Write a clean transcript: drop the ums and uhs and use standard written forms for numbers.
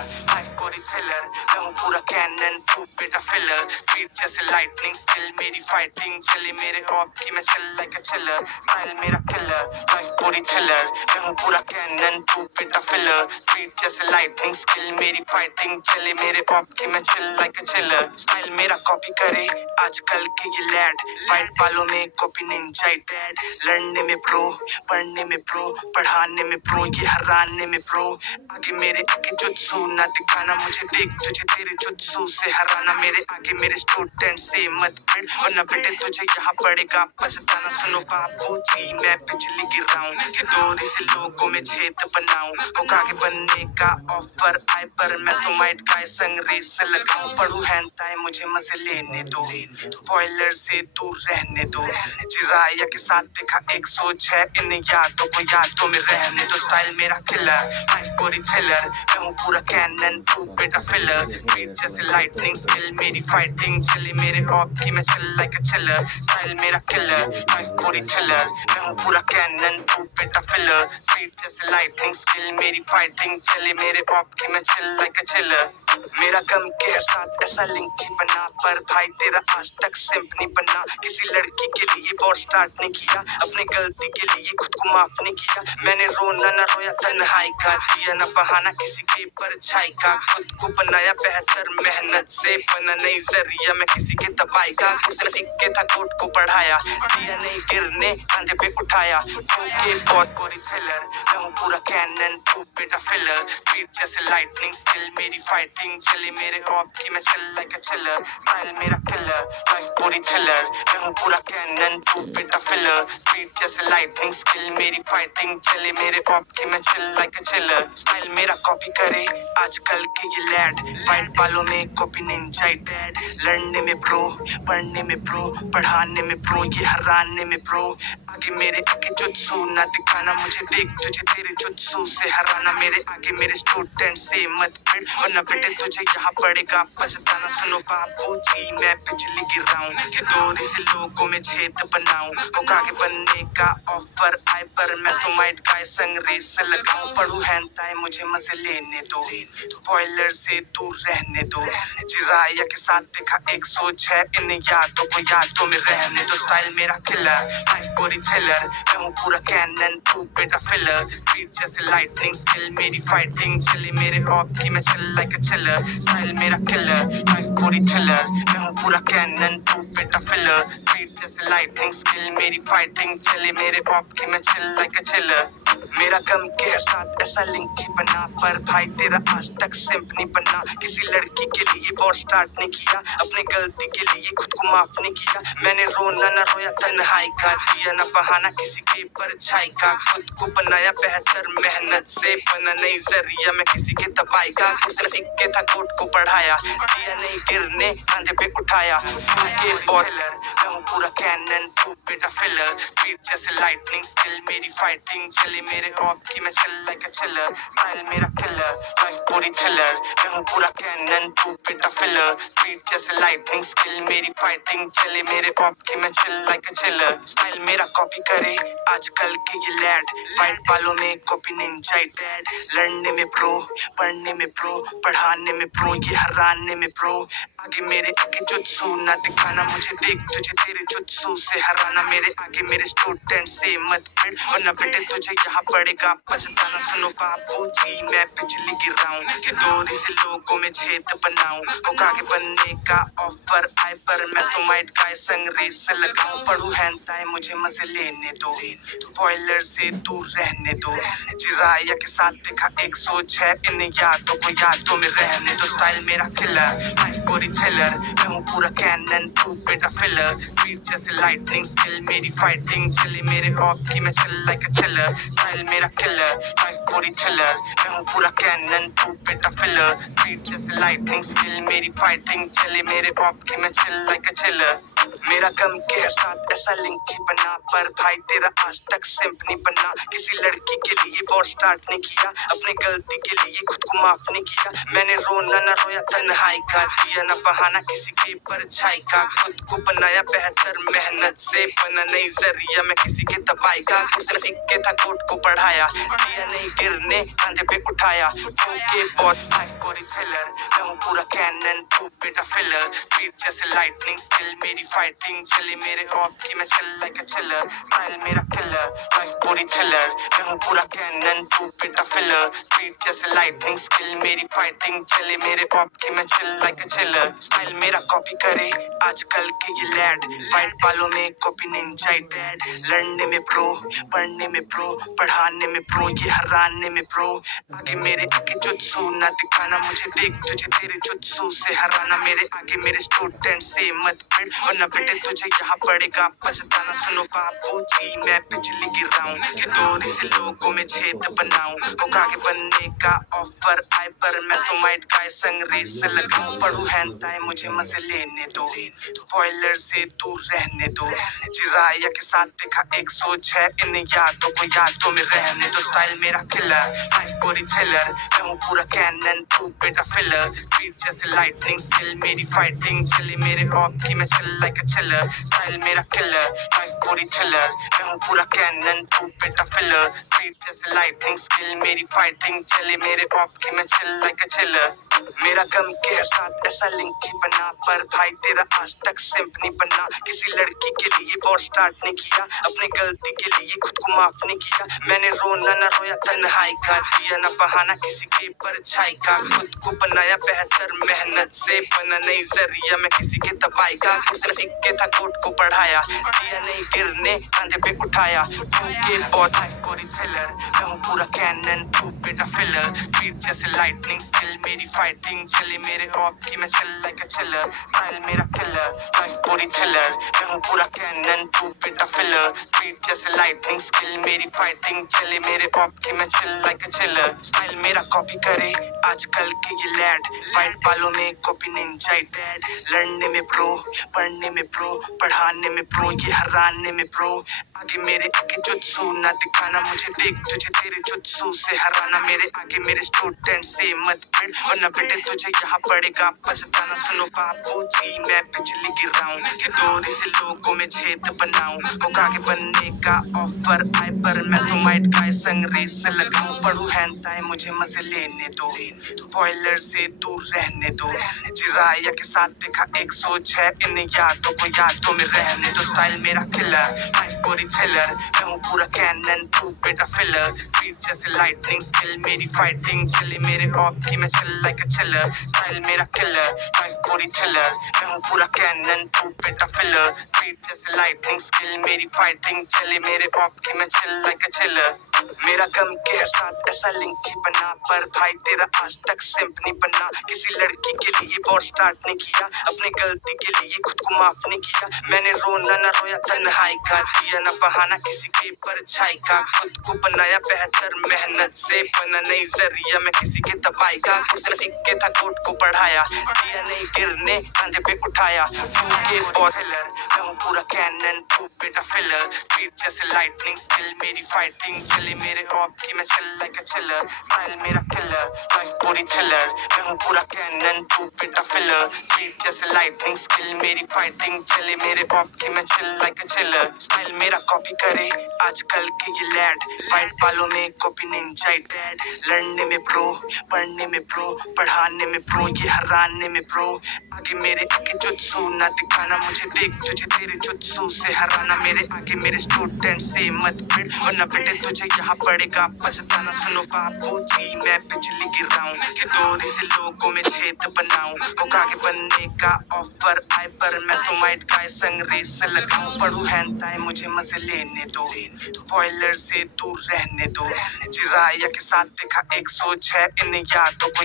Life पूरी thriller, मैं हूँ पूरा कैनन, तू बेटा फिलर। स्पीड जैसे लाइटनिंग, स्किल मेरी फाइटिंग चले मेरे ऑफ की, मैं चिल लाइक अ चिलर, स्टाइल मेरा किलर। लाइफ पूरी थ्रिलर, मैं हूँ पूरा कैनन, तू बेटा फिलर। स्पीड जैसे लाइटनिंग, स्किल मेरी फाइटिंग चले मेरे ऑफ की, मैं चिल लाइक अ चिलर, स्टाइल मेरा कॉपी करे आजकल के ये लैड। वाइट बालों में कॉपी निंजा डैड, लड़ने में प्रो, पढ़ने में प्रो, पढ़ाने में प्रो, ये हराने में प्रो। आगे मेरे आगे जुत्सु ना दिखाना मुझे, देख तुझे तेरे जुत्सु से हराना। मेरे आगे मेरे स्टूडेंट से मत भिड़, वरना बेटे तुझे यहाँ पड़ेगा पछताना। सुनो बाबू जी मैं बिजली गिराऊं, चिदोरी से लोगों में छेद बनाऊं। होकागे बनने का ऑफर आए पर मैं तो माइट का संग रेस लगाऊं। पढ़ू हैंताए मुझे मजे लेने दो, स्पॉइलर से दूर रहने दो। चिराया के साथ देखा एक सोच है, इन यादों को यादों में रहने दो। स्टाइल मेरा किलर, लाइफ पूरी थ्रिलर, मैं हूँ पूरा कैनन, तू बेटा फिलर। स्पीड जैसे लाइटनिंग, स्किल मेरी फाइटिंग चले मेरे ऑफ की, मैं चिल लाइक अ चिलर, स्टाइल मेरा किलर। लाइफ पूरी थ्रिलर, मैं हूँ पूरा कैनन, तू बेटा फिलर। स्पीड जैसे लाइटनिंग, स्किल मेरी फाइटिंग चले मेरे ऑफ की, मैं चिल लाइक अ चिलर। मेरा गम के साथ ऐसा लिंक ही बना, पर भाई तेरा आज तक सिंप नहीं बना। किसी लड़की के लिए वॉर स्टार्ट नहीं किया, अपनी गलती के लिए खुद को माफ नहीं किया। मैंने रोना न रोया तन्हाई का, दिया न बहाना किसी के परछाई का। खुद को बनाया बेहतर मेहनत से, बना नहीं जरिया मैं किसी के तबाही का। मुझसे मैं सीख के था कोट को बढ़ाया, दिया नहीं गिरने कंधे पे उठाया। के बहुत बुरी थ्रिलर, मैं हूँ पूरा कैनन, तू बेटा फिलर। स्पीड जैसे लाइटनिंग, स्किल मेरी फाइटिंग चले मेरे ऑफ की, मैं चिल लाइक अ चिलर, स्टाइल मेरा किलर। लाइफ पूरी थ्रिलर, मैं हूँ पूरा कैनन, तू बेटा फिलर। स्पीड जैसे लाइटनिंग, स्किल मेरी फाइटिंग चले मेरे ऑफ की, मैं चिल लाइक अ चिलर, स्टाइल मेरा कॉपी करे आजकल के ये लैड। वाइट बालों में कॉपी निंजा डैड, लड़ने में प्रो, पढ़ने में प्रो, पढ़ाने में प्रो, ये हराने में प्रो। आगे मेरे आगे जुत्सु ना दिखाना मुझे, देख तुझे तेरे जुत्सु से हराना। मेरे आगे मेरे स्टूडेंट से मत भिड़, वरना बेटे तुझे यहाँ पड़ेगा पछताना। सुनो बाबू जी मैं बिजली गिराऊं, चिदोरी से लोगों में छेद बनाऊं। होकागे बनने का ऑफर आए पर मैं तो माइट का संग रेस लगाऊं। पढ़ू हैंताए मुझे मजे लेने दो, स्पॉइलर से दूर रहने दो। चिराया के साथ देखा एक सोच है, इन यादों को यादों में रहने दो। स्टाइल मेरा किलर, लाइफ पूरी थ्रिलर, मैं हूँ पूरा कैनन, तू बेटा फिलर। स्पीड जैसे लाइटनिंग, स्किल मेरी फाइटिंग चले मेरे ऑफ की, मैं चिल लाइक अ चिलर, स्टाइल मेरा किलर। लाइफ पूरी थ्रिलर, मैं हूँ पूरा कैनन, तू बेटा फिलर। स्पीड जैसे लाइटनिंग, स्किल मेरी फाइटिंग चले मेरे ऑफ की, मैं चिल लाइक अ चिलर। मेरा गम के साथ ऐसा लिंक ही बना, पर भाई तेरा आज तक सिंप नहीं बना। किसी लड़की के लिए वॉर स्टार्ट नहीं किया, अपनी गलती के लिए खुद को माफ नहीं किया। मैंने रोना न रोया तन्हाई का, दिया न बहाना किसी के परछाई का। खुद को बनाया बेहतर मेहनत से, बना नहीं जरिया मैं किसी के तबाही का। मुझसे मैं सीख के था कोट को बढ़ाया, दिया नहीं गिरने कंधे पे उठाया। के बॉयलर, मैं हूँ पूरा कैनन, तू बेटा फिलर। स्पीड जैसे लाइटनिंग, स्किल मेरी फाइटिंग चले मेरे ऑफ की, मैं चिल लाइक अ चिलर, स्टाइल मेरा किलर। लाइफ पूरी थ्रिलर, मैं हूँ पूरा कैनन, तू बेटा फिलर। स्पीड जैसे लाइटनिंग, स्किल मेरी फाइटिंग चले मेरे ऑफ की, मैं चिल लाइक अ चिलर, स्टाइल मेरा कॉपी करे आजकल के ये लैड। वाइट बालों में कॉपी निंजा डैड, लड़ने में प्रो, पढ़ने में प्रो, पढ़ाने में प्रो, ये हराने में प्रो। आगे मेरे आगे जुत्सु ना दिखाना मुझे, देख तुझे तेरे जुत्सु से हराना। मेरे आगे मेरे स्टूडेंट से मत भिड़, वरना बेटे तुझे यहाँ पड़ेगा पछताना। सुनो बाबू जी मैं बिजली गिराऊं, चिदोरी से लोगों में छेद बनाऊं। होकागे बनने का ऑफर आए पर मैं तो माइट का संग रेस लगाऊं। पढ़ू हैंताए मुझे मजे लेने दो, स्पॉइलर से दूर रहने दो। चिराया के साथ देखा एक सोच है, इन यादों को यादों में रहने दो। स्टाइल मेरा किलर, लाइफ पूरी थ्रिलर, मैं हूँ पूरा कैनन, तू बेटा फिलर। स्पीड जैसे लाइटनिंग, स्किल मेरी फाइटिंग चले मेरे ऑफ की, मैं चिल लाइक अ चिलर, स्टाइल मेरा किलर। लाइफ पूरी थ्रिलर, मैं हूँ पूरा कैनन, तू बेटा फिलर। स्पीड जैसे लाइटनिंग, स्किल मेरी फाइटिंग चले मेरे ऑफ की, मैं चिल लाइक अ चिलर। मेरा गम के साथ ऐसा लिंक ही बना, पर भाई तेरा आज तक सिंप नहीं बना। किसी लड़की के लिए वॉर स्टार्ट नहीं किया, अपनी गलती के लिए खुद को माफ नहीं किया। मैंने रोना न रोया तन्हाई का, दिया न बहाना किसी के परछाई का। खुद को बनाया बेहतर मेहनत से, बना नहीं जरिया मैं किसी के तबाही का। मुझसे मैं सीख के था कोट को बढ़ाया, दिया नहीं गिरने कंधे पे उठाया। के बहुत पूरी थ्रिलर, मैं हूँ पूरा कैनन, तू बेटा फिलर, स्पीड जैसे लाइटनिंग, स्किल मेरी फाइटिंग चली मेरे ऑफ की मैं चिल लाइक अ चिलर, स्टाइल मेरा किलर, लाइफ पूरी थ्रिलर, मैं हूँ पूरा कैनन, तू बेटा फिलर, स्पीड जैसे लाइटनिंग, स्किल मेरी फाइटिंग चले मेरे ऑफ की मैं चिल लाइक अ चिलर, स्टाइल मेरा कॉपी करे आजकल के ये लैड, वाइट बालों में कॉपी निंजा डैड, लड़ने में प्रो, पढ़ने में प्रो, पढ़ाने में प्रो, ये हराने में प्रो, आगे मेरे आगे जुत्सु ना दिखाना मुझे, देख तुझे तेरे जुत्सु से हराना, मेरे आगे मेरे स्टूडेंट से मत भिड़, वरना बेटे तुझे यहाँ पड़ेगा पछताना, सुनो बापू जी मैं बिजली गिराऊं, ये दूरी से लोगों में छेद बनाऊं, वो आगे बनने का ऑफर आए पर मैं तो माइट का संग रेस लगाऊं, पढ़ू हैंताए मुझे मजे लेने दो, स्पॉइलर से दूर रहने दो, चिराया के साथ देखा 106 इन यादों को यादों में रहने दो, स्टाइल मेरा किलर, लाइफ पूरी थ्रिलर, मैं हूँ पूरा कैनन, तू बेटा फिलर, स्पीड जैसे लाइटनिंग, स्किल मेरी फाइटिंग चली मेरे ऑफ की मैं चिल लाइक अ चिलर, स्टाइल मेरा किलर, लाइफ पूरी थ्रिलर, मैं हूँ पूरा कैनन, तू बेटा फिलर, स्पीड जैसे लाइटनिंग, स्किल मेरी फाइटिंग चली मेरे ऑफ की मैं चिल लाइक अ चिलर, मेरा गम के साथ ऐसा लिंक ही बना, पर भाई तेरा आज तक सिंप नहीं बना, किसी लड़की के लिए वॉर स्टार्ट नहीं किया, अपनी गलती के लिए खुद को माफ नहीं किया, मैंने रोना न रोया तन्हाई का, दिया न बहाना किसी के परछाई का, खुद को बनाया बेहतर मेहनत से, बना नहीं जरिया मैं किसी के तबाही का, खुद से सीख के था कोट को पढ़ाया, दिया नहीं गिरने कंधे पे उठाया, के बहुत पूरी थ्रिलर, मैं हूँ पूरा कैनन, तू बेटा फिलर, स्पीड जैसे लाइटनिंग, स्किल मेरी फाइटिंग चली मेरे ऑफ की मैं चिल लाइक अ चिलर, स्टाइल मेरा किलर, लाइफ पूरी थ्रिलर, मैं हूँ पूरा कैनन, तू बेटा फिलर, स्पीड जैसे लाइटनिंग, स्किल मेरी फाइटिंग चले मेरे ऑफ की मैं चिल लाइक अ चिलर, स्टाइल मेरा कॉपी करे आजकल के ये लैड, वाइट बालों में कॉपी निंजा डैड, लड़ने में प्रो, पढ़ने में प्रो, पढ़ाने में प्रो, ये हराने में प्रो, आगे मेरे आगे जुत्सु ना दिखाना मुझे, देख तुझे तेरे जुत्सु से हराना, मेरे आगे मेरे स्टूडेंट से मत भिड़, वरना बेटे तुझे यहाँ पड़ेगा पछताना, सुनो बापू जी मैं बिजली गिराऊं, ये दूरी से लोगों में छेद बनाऊं, वो आगे बनने का ऑफर आए पर मैं तो माइट का संग रेस लगाऊं, पढ़ू हैंताए मुझे मजे लेने दो, स्पॉइलर से दूर रहने दो, चिराया के साथ देखा 106 इन यादों को यादों में रहने दो, स्टाइल मेरा किलर, लाइफ पूरी थ्रिलर, मैं हूँ पूरा कैनन, तू बेटा फिलर, स्पीड जैसे लाइटनिंग, स्किल मेरी फाइटिंग चली मेरे ऑफ की मैं चिल लाइक अ चिलर, स्टाइल मेरा किलर, लाइफ पूरी थ्रिलर, मैं हूँ पूरा कैनन, तू बेटा फिलर, स्पीड जैसे लाइटनिंग, स्किल मेरी फाइटिंग चली मेरे ऑफ की मैं चिल लाइक अ चिलर, मेरा गम के साथ ऐसा लिंक ही बना, पर भाई तेरा आज तक सिंप नहीं बना, किसी लड़की के लिए वॉर स्टार्ट नहीं किया, अपनी गलती के लिए खुद को माफ नहीं किया, मैंने रोना न रोया तन्हाई का, दिया न बहाना किसी के परछाई का, खुद को बनाया बेहतर मेहनत से, बना नहीं जरिया मैं किसी के तबाही का, खुद से सीख के था कोट को पढ़ाया, दिया नहीं गिरने कंधे पे उठाया, के बहुत हिलर, मैं हूँ पूरा कैनन, तू बेटा फिलर, स्पीड जैसे लाइटनिंग, स्किल मेरी फाइटिंग चले मेरे ऑफ की मैं चिल लाइक अ चिलर, स्टाइल मेरा किलर, लाइफ पूरी थ्रिलर, मैं हूँ पूरा कैनन, तू बेटा फिलर, स्पीड जैसे लाइटनिंग, स्किल मेरी फाइटिंग चले मेरे ऑफ की मैं चिल लाइक अ चिलर, स्टाइल मेरा कॉपी करे आजकल के ये लैड, वाइट बालों में कॉपी निंजा डैड, लड़ने में प्रो, पढ़ने में प्रो, पढ़ाने में प्रो, ये हराने में प्रो, आगे मेरे आगे जुत्सु ना दिखाना मुझे, देख तुझे तेरे जुत्सु से हराना, मेरे आगे मेरे स्टूडेंट से मत भिड़, वरना बेटे तुझे यहाँ पड़ेगा पछताना, सुनो बापू जी मैं बिजली गिराऊं, ये दूरी से लोगों में छेद बनाऊं, वो आगे बनने का ऑफर आए पर मैं तो माइट का संग रेस लगाऊं, पढ़ू हैंताए मुझे मजे लेने दो, स्पॉइलर से दूर रहने दो, चिराया के साथ देखा 106 इन यादों को